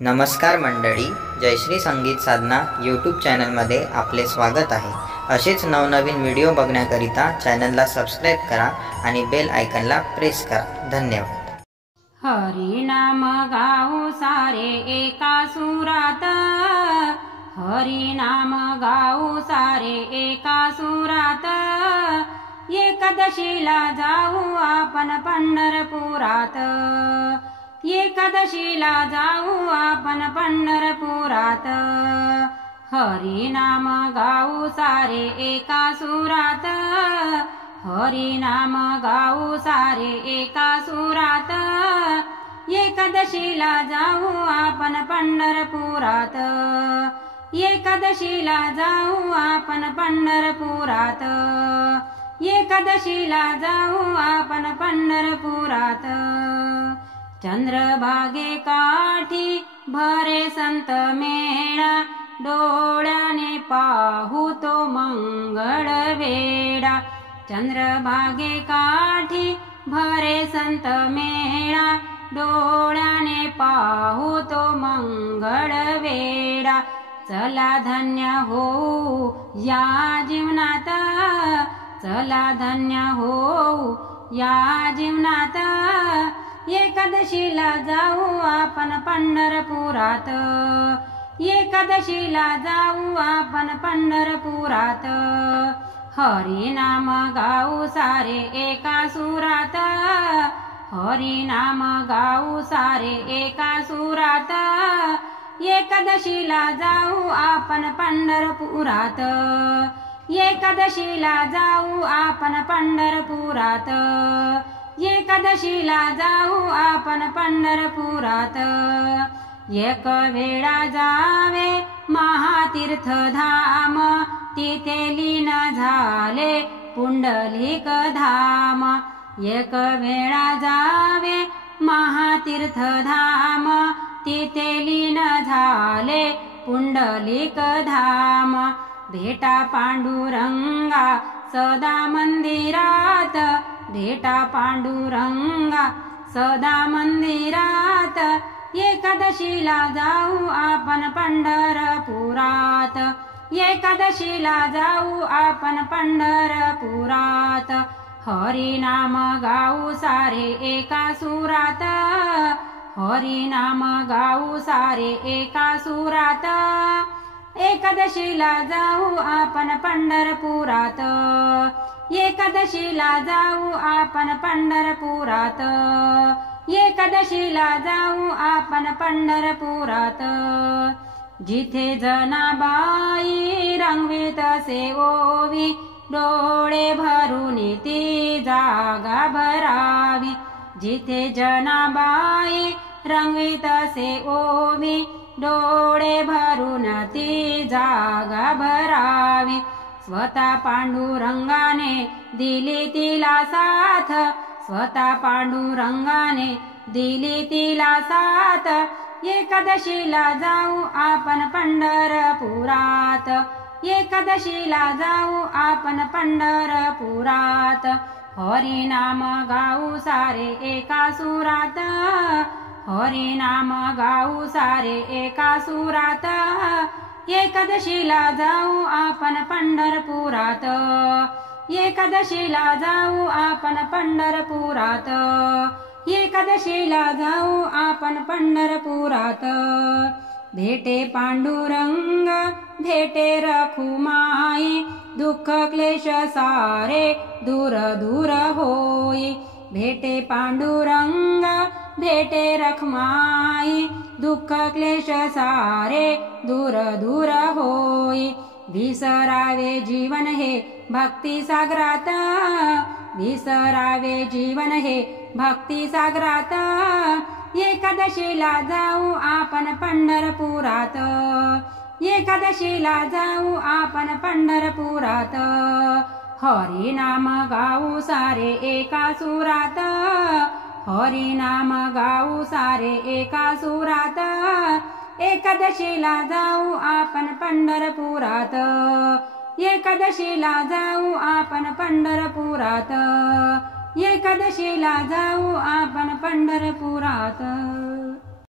नमस्कार मंडळी, जयश्री संगीत साधना यूट्यूब चॅनलमध्ये आपले स्वागत आहे। असेच नवनवीन व्हिडिओ बघण्याकरिता चॅनलला सबस्क्राईब करा आणि बेल आयकॉनला प्रेस करा। धन्यवाद। हरि नाम गाऊ सारे एका सुरात, हरि नाम गाऊ सारे एका सुरात। एकादशीला जाऊ आपण पंढरपुरात, एकादशीला जाऊ आपण पंढरपुरात। हरि नाम गाऊ सारे एका सुरात, हरि नाम गाऊ सारे एका सुरात। एकादशीला जाऊ आपण पंढरपुरात, एकादशीला जाऊ आपण पंढरपुरात, एकादशीला जाऊ आपण पंढरपुरात। चंद्रभागे काठी भरे संत मेळा, डोळ्याने पाहू तो मंगळ वेळा। चंद्रभागे काठी भरे संत मेळा, डोळ्याने पाहू तो मंगळ वेळा। चला धन्य होऊ या जीवनात, चला धन्य होऊ या जीवनात। एकादशीला जाऊ आपण पंढरपुरात, एकादशीला जाऊ आपण पंढरपुरात। हरि नाम गाऊ सारे एका सुरात, हरि नाम गाऊ सारे एका सुरात। एकादशीला जाऊ आपण पंढरपुरात, एकादशीला जाऊ आपण पंढरपुरात, एकादशीला जाऊ आपण पंढरपुरात। एक वेळा जावे महातीर्थ धाम, तिथे लीन झाले पुंडलिक धाम। एक वेळा जावे महातीर्थ धाम, तिथे लीन झाले पुंडलिक धाम। भेटा पांडुरंगा सदा मंदिरात, भेटा पांडुरंगा सदा मंदिरात। एकादशीला जाऊ आपण पंढरपुरात, एकादशीला जाऊ आपण पंढरपुरात। हरि नाम गाऊ सारे एका सुरात, हरि नाम गाऊ सारे एका सुरात। एकादशीला जाऊ आपण पंढरपुरात, एकादशीला जाऊ आपण पंढरपुरात, एकादशीला जाऊ आपण पंढरपुरात। जिथे जनाबाई रंगवीत असे ओवी, डोळे भरून ती जागा भरावी। जिथे जनाबाई रंगवीत असे ओवी, डोळे भरून ती जागा भरावी। स्वतः पांडुरंगाने दिली तिला साथ, स्वतः पांडुरंगाने दिली तिला साथ। एकादशीला जाऊ आपण पंढरपुरात, एकादशीला जाऊ आपण पंढरपुरात। हरि नाम गाऊ सारे एका सुरात, हरि नाम गाऊ सारे एका सुरात। एकादशीला जाऊ आपण पंढरपुरात, एकादशीला जाऊ आपण पंढरपुरात, एकादशीला जाऊ आपण पंढरपुरात। भेटे पांडुरंग भेटे रखुमाई, दुःख क्लेश सारे दूर दूर होई। भेटे पांडुरंग भेटे रखुमाई, दुःख क्लेश सारे दूर दूर होई। विसरावे जीवन हे भक्ती सागरात, विसरावे जीवन हे भक्ती सागरात। एकादशीला जाऊ आपण पंढरपुरात, एकादशीला जाऊ आपण पंढरपुरात। हरि नाम गाऊ सारे एका सुरात, हरि नाम गाऊ सारे एका सुरात। एकादशीला जाऊ आपण पंढरपुरात, एकादशीला जाऊ आपण पंढरपुरात, एकादशीला जाऊ आपण पंढरपुरात।